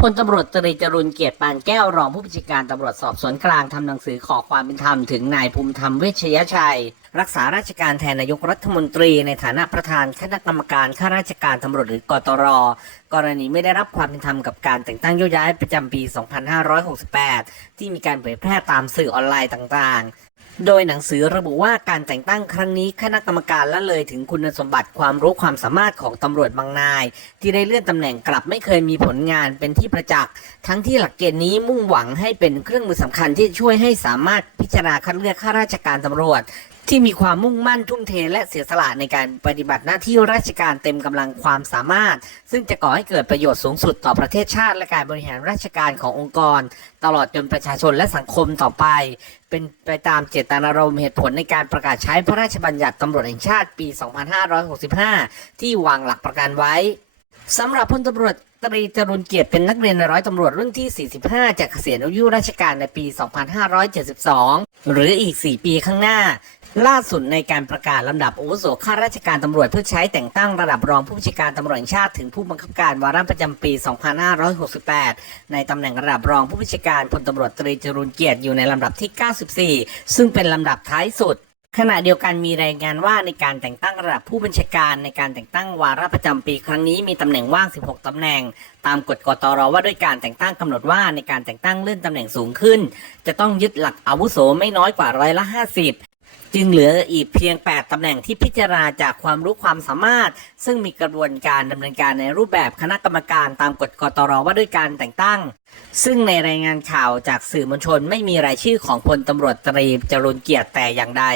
พลตำรวจตรีจรุนเกียรติปานแก้วรองผู้บัญชาการตำรวจสอบสวนกลางทำหนังสือขอความเป็นธรรมถึงนายภูมิธรรมเวชยชัย รักษาราชการแทนนายกรัฐมนตรีในฐานะประธานคณะกรรมการข้าราชการตำรวจหรือกตร กรณีไม่ได้รับความเป็นธรรมกับการแต่งตั้งโยกย้ายประจำปี 2568 ที่มีการเผยแพร่ตามสื่อออนไลน์ต่างๆ โดยหนังสือระบุว่าการแต่งตั้งครั้งนี้คณะกรรมการละเลยถึงคุณสมบัติความรู้ความสามารถของตำรวจบางนาย ที่ได้เลื่อนตำแหน่งกลับไม่เคยมีผลงานเป็นที่ประจักษ์ทั้งที่หลักเกณฑ์นี้มุ่งหวังให้เป็นเครื่องมือสำคัญที่ช่วยให้สามารถพิจารณาคัดเลือกข้าราชการตำรวจ ที่มีความมุ่งมั่นทุ่มเทและเสียสละในการปฏิบัติหน้าที่ราชการเต็มกำลังความสามารถ ซึ่งจะก่อให้เกิดประโยชน์สูงสุดต่อประเทศชาติ และการบริหารราชการขององค์กร ตลอดจนประชาชนและสังคมต่อไป เป็นไปตามเจตนารมณ์เหตุผลในการประกาศใช้พระราชบัญญัติตำรวจแห่งชาติปี 2565 ที่วางหลักประกันไว้สำหรับพลตำรวจตรีจรุนเกียรติเป็นนักเรียนในร้อยตำรวจรุ่นที่ 45 จากเกษียณอายุราชการในปี 2572 หรืออีก 4 ปีข้างหน้า ล่าสุดในการประกาศลำดับอาวุโสข้าราชการตำรวจเพื่อใช้แต่งตั้งระดับรองผู้บัญชาการตำรวจแห่งชาติถึงผู้บังคับการวาระประจำปี 2568 ในตำแหน่งระดับรองผู้บัญชาการพลตำรวจตรีจรุนเกียรติอยู่ในลำดับที่ 94 ซึ่งเป็นลำดับท้ายสุดขณะเดียวกันมีรายงานว่าในการแต่งตั้งระดับผู้บัญชาการในการแต่งตั้งวาระประจำปีครั้งนี้มีตำแหน่งว่าง 16 ตำแหน่ง ตามกฎกตรว่าด้วยการแต่งตั้งกำหนดว่าในการแต่งตั้งเลื่อนตำแหน่งสูงขึ้น จะต้องยึดหลักอาวุโสไม่น้อยกว่าร้อยละ 50 จึงเหลืออีกเพียง 8 ตำแหน่งที่พิจารณาจากความรู้ความสามารถ ซึ่งมีกระบวนการดำเนินการในรูปแบบคณะกรรมการตามกฎกตรว่าด้วยการแต่งตั้ง ซึ่งในรายงานข่าวจากสื่อมวลชนไม่มีรายชื่อของพลตำรวจตรีจรุนเกียรติแต่อย่างใด